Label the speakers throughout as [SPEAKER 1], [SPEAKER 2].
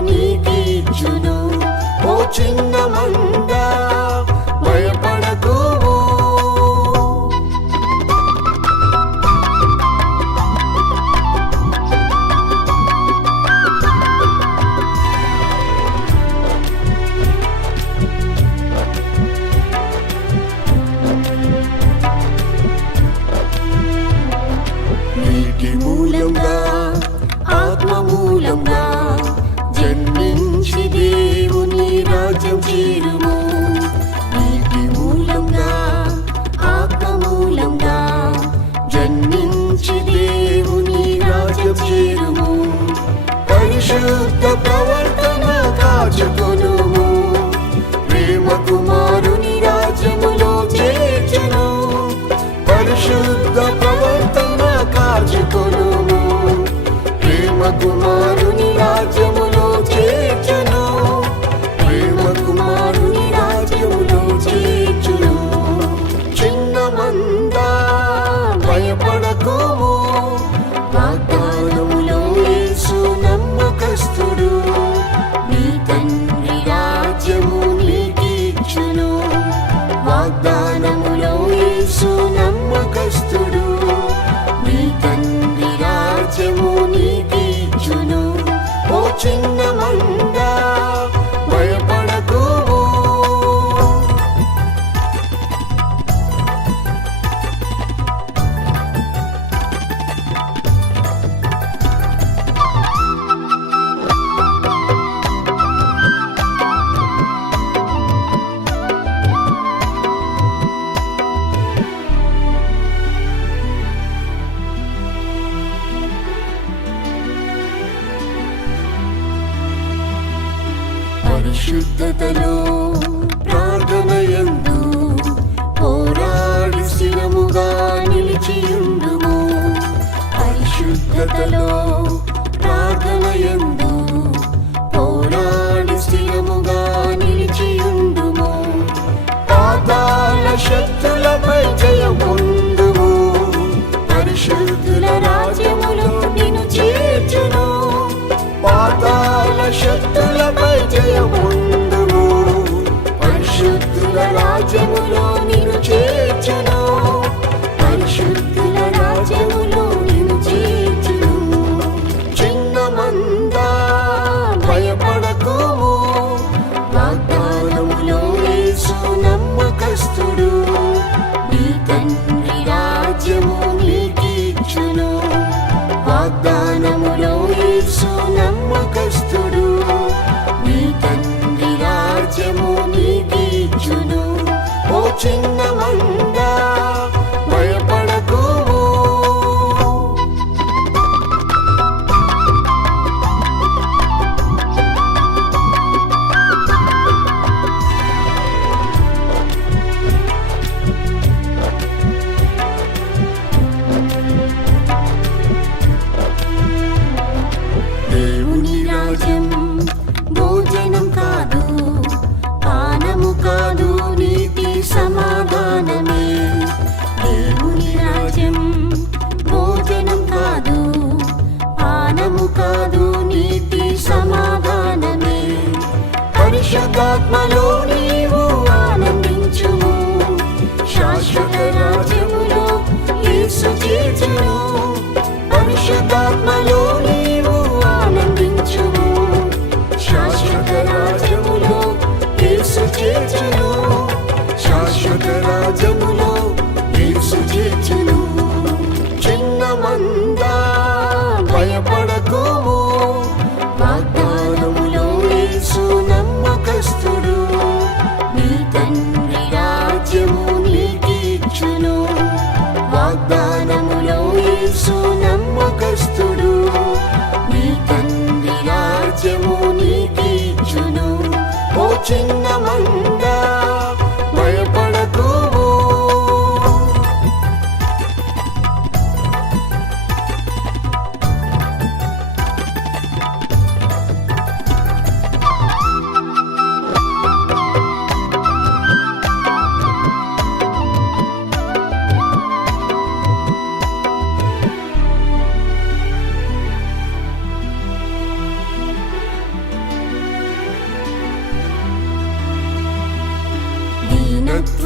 [SPEAKER 1] నీకిచ్చును ఓ చిన్న మంద Bogdana. పరిశుద్ధతలో ప్రార్థనయందు పోరాడి శిరముగా నిలిచియుండుము. పరిశుద్ధతలో Adana.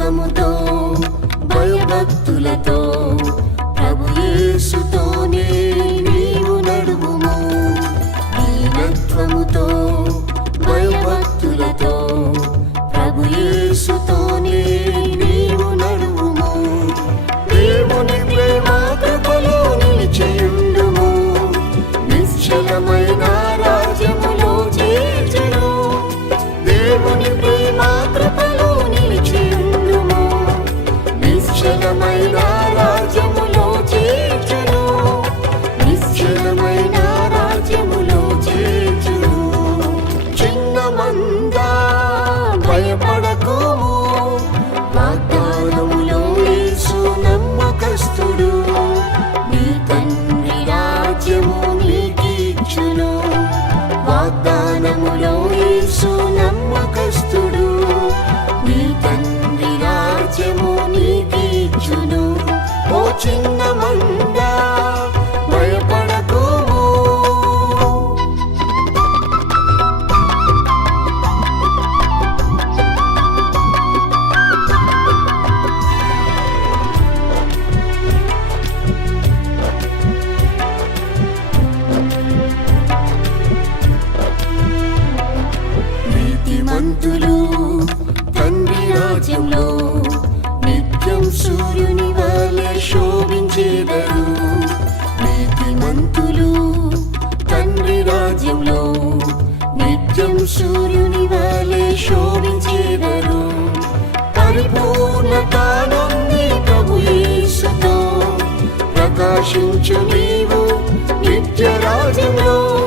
[SPEAKER 1] విశ్వాసముతో భయభక్తులతో ప్రభు నీవు నడుముము దీనత్వముతో భయభక్తులతో ప్రభు చేదరు. నీతిమంతులు తండ్రి రాజ్యంలో నిత్యం సూర్యుని వలె శోభించేదరు. పరిపూర్ణతానంది ప్రభు యేసుతో ప్రకాశించు నీవు నిత్య రాజ్యంలో.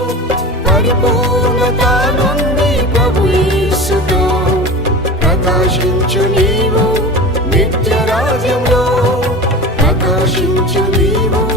[SPEAKER 1] పరిపూర్ణతానంది ప్రభు యేసుతో ప్రకాశించు నీవు నిత్య రాజ్యంలో. ప్రకాశించు నీవు నిత్య